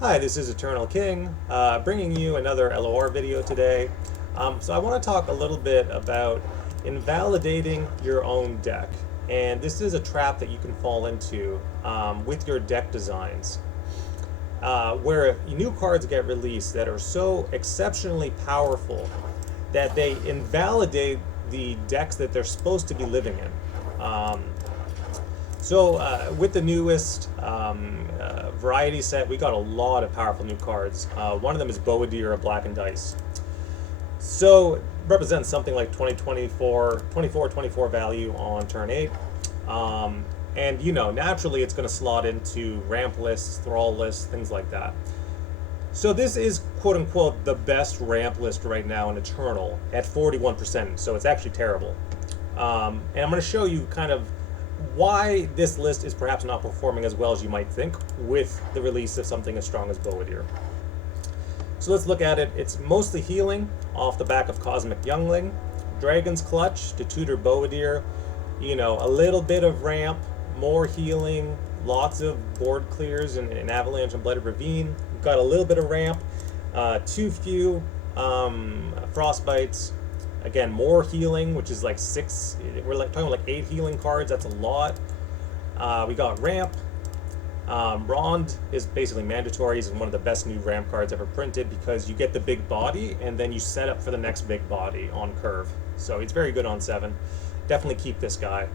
Hi, this is Eternal King, bringing you another LOR video today. So I want to talk a little bit about invalidating your own deck. And this is a trap that you can fall into with your deck designs, where new cards get released that are so exceptionally powerful that they invalidate the decks that they're supposed to be living in. With the newest variety set, we got a lot of powerful new cards. One of them is Boadir of Black and Dice. So represents something like 24 value on turn 8. And naturally it's going to slot into ramp lists, thrall lists, things like that. So this is quote unquote the best ramp list right now in Eternal at 41%. So it's actually terrible. And I'm going to show you kind of why this list is perhaps not performing as well as you might think with the release of something as strong as Boadir. So let's look at it. It's mostly healing off the back of Cosmic Youngling, Dragon's Clutch to tutor Boadir, a little bit of ramp, more healing, lots of board clears in Avalanche and Blighted Ravine. We've got a little bit of ramp, too few Frostbites. Again, more healing, which is like 6. We're talking like 8 healing cards. That's a lot. We got ramp. Rond is basically mandatory. He's one of the best new ramp cards ever printed because you get the big body and then you set up for the next big body on curve. So it's very good on 7. Definitely keep this guy.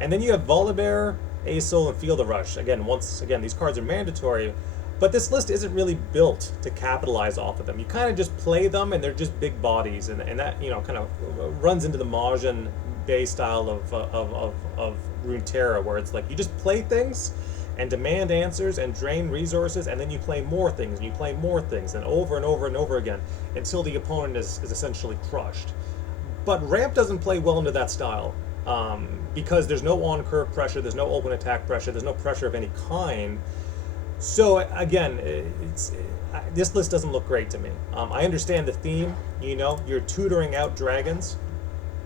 And then you have Volibear, Azir, and Field of Rush. Once again, these cards are mandatory. But this list isn't really built to capitalize off of them. You kind of just play them, and they're just big bodies, and that kind of runs into the Mahjong Bay style of Runeterra, where it's like you just play things and demand answers and drain resources, and then you play more things and you play more things, and over and over and over again until the opponent is essentially crushed. But Ramp doesn't play well into that style because there's no on-curve pressure, there's no open attack pressure, there's no pressure of any kind. So again, this list doesn't look great to me. I understand the theme. You're tutoring out dragons,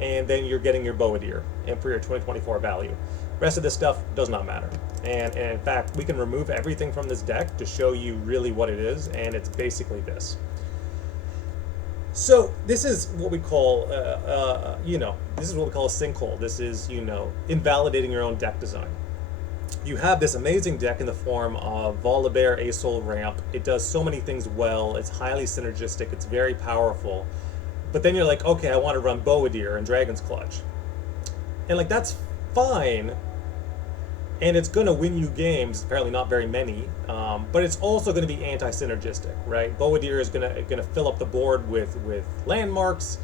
and then you're getting your Boadir and for your 2024 value. Rest of this stuff does not matter. And in fact, we can remove everything from this deck to show you really what it is, and it's basically this. So this is what we call, this is what we call a sinkhole. This is, invalidating your own deck design. You have this amazing deck in the form of Volibear, Azir, Ramp. It does so many things well. It's highly synergistic. It's very powerful. But then you're like, okay, I want to run Boadir and Dragon's Clutch. And that's fine. And it's going to win you games, apparently not very many. But it's also going to be anti-synergistic, right? Boadir is going to fill up the board with landmarks.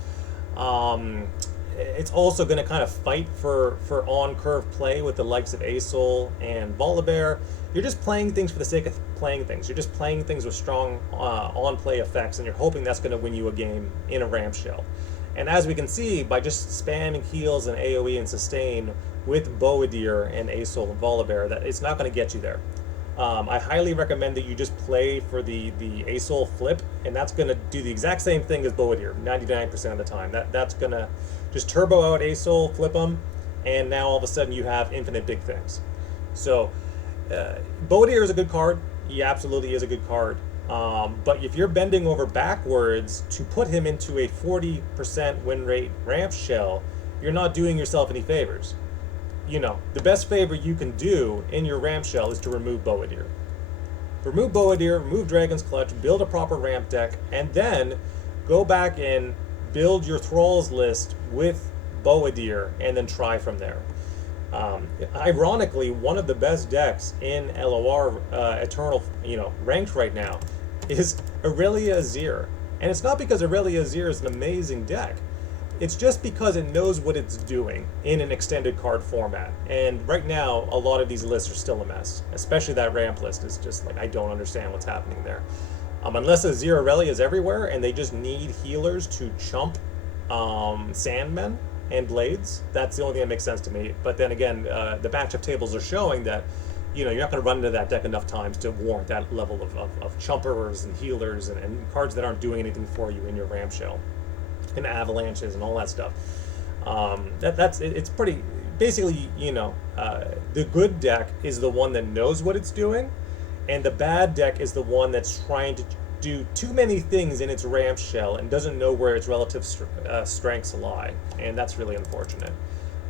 It's also going to kind of fight for on-curve play with the likes of Azir and Volibear. You're just playing things for the sake of playing things. You're just playing things with strong on-play effects, and you're hoping that's going to win you a game in a ramp shell. And as we can see, by just spamming heals and AoE and sustain with Boadir and Azir and Volibear, that it's not going to get you there. I highly recommend that you just play for the Azir flip, and that's going to do the exact same thing as Boadir 99% of the time. That's going to just turbo out Azir, flip them, and now all of a sudden you have infinite big things. So Boadir is a good card. He absolutely is a good card. But if you're bending over backwards to put him into a 40% win rate ramp shell, you're not doing yourself any favors. The best favor you can do in your ramp shell is to remove Boadir. Remove Boadir, remove Dragon's Clutch, build a proper ramp deck, and then go back and build your Thralls list with Boadir, and then try from there. Ironically, one of the best decks in LOR Eternal, ranked right now, is Irelia Azir. And it's not because Irelia Azir is an amazing deck. It's just because it knows what it's doing in an extended card format. And right now, a lot of these lists are still a mess. Especially that ramp list is just I don't understand what's happening there. Unless Azir Irelia is everywhere and they just need healers to chump Sandmen and Blades, that's the only thing that makes sense to me. But then again, the matchup tables are showing that you're not going to run into that deck enough times to warrant that level of chumpers and healers and cards that aren't doing anything for you in your ramp shell. And avalanches and all that stuff. It's pretty basically the good deck is the one that knows what it's doing, And the bad deck is the one that's trying to do too many things in its ramp shell and doesn't know where its relative strengths lie. And that's really unfortunate.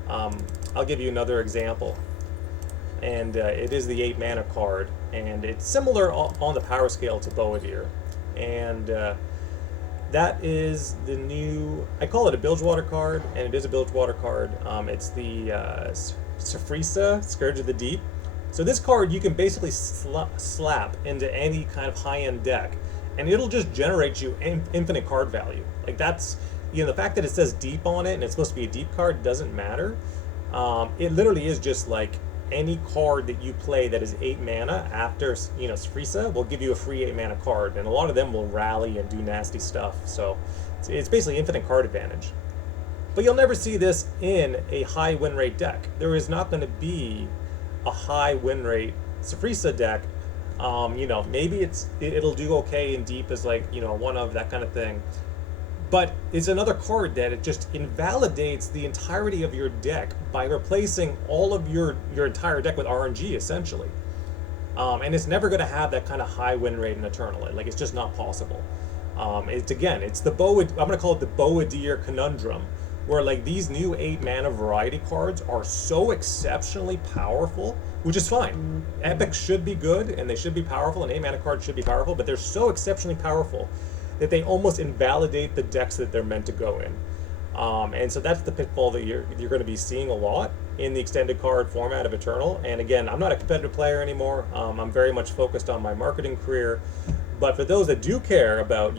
I'll give you another example. And it is the 8 mana card. And it's similar on the power scale to Boadir. And that is the new, I call it a Bilgewater card, and it is a Bilgewater card. It's the Safrisa, Scourge of the Deep. So this card you can basically slap into any kind of high-end deck, and it'll just generate you infinite card value. Like that's, the fact that it says deep on it and it's supposed to be a deep card doesn't matter. It literally is just like any card that you play that is 8 mana after, Safrisa will give you a free 8 mana card, and a lot of them will rally and do nasty stuff. So it's basically infinite card advantage. But you'll never see this in a high win rate deck. There is not going to be a high win rate Safrisa deck. Maybe it'll do okay in deep as like, one of that kind of thing. But it's another card that it just invalidates the entirety of your deck by replacing all of your entire deck with RNG, essentially. And it's never going to have that kind of high win rate in Eternal. Like, it's just not possible. It's the I'm going to call it the Boadir conundrum, where like these new 8 mana variety cards are so exceptionally powerful, which is fine. Epics should be good and they should be powerful, and 8 mana cards should be powerful, but they're so exceptionally powerful that they almost invalidate the decks that they're meant to go in. And so that's the pitfall that you're going to be seeing a lot in the extended card format of Eternal. And again, I'm not a competitive player anymore. I'm very much focused on my marketing career. But for those that do care about,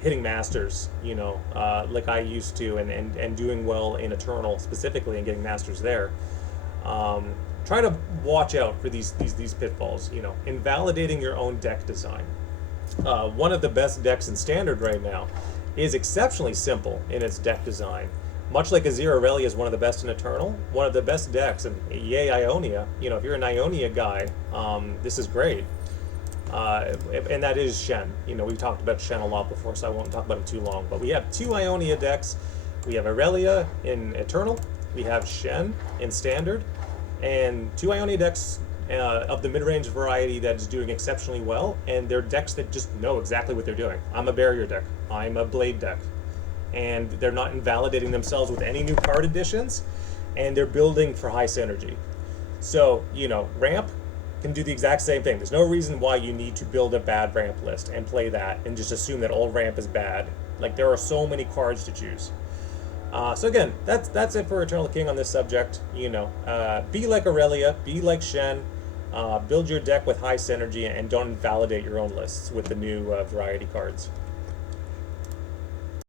hitting masters, like I used to, and doing well in Eternal specifically and getting masters there, try to watch out for these pitfalls. Invalidating your own deck design. One of the best decks in Standard right now is exceptionally simple in its deck design. Much like azir irelia is one of the best in Eternal, one of the best decks, and yay Ionia. If you're an Ionia guy, this is great. And that is Shen. We've talked about Shen a lot before, so I won't talk about him too long. But we have 2 Ionia decks. We have Irelia in Eternal, we have Shen in Standard, and 2 Ionia decks of the mid-range variety that is doing exceptionally well, and they're decks that just know exactly what they're doing. I'm a barrier deck. I'm a blade deck. And they're not invalidating themselves with any new card additions, and they're building for high synergy. So, ramp can do the exact same thing. There's no reason why you need to build a bad ramp list and play that and just assume that all ramp is bad. Like, there are so many cards to choose. So again, that's it for Eternal King on this subject. Be like Irelia, be like Shen, build your deck with high synergy, and don't invalidate your own lists with the new variety cards.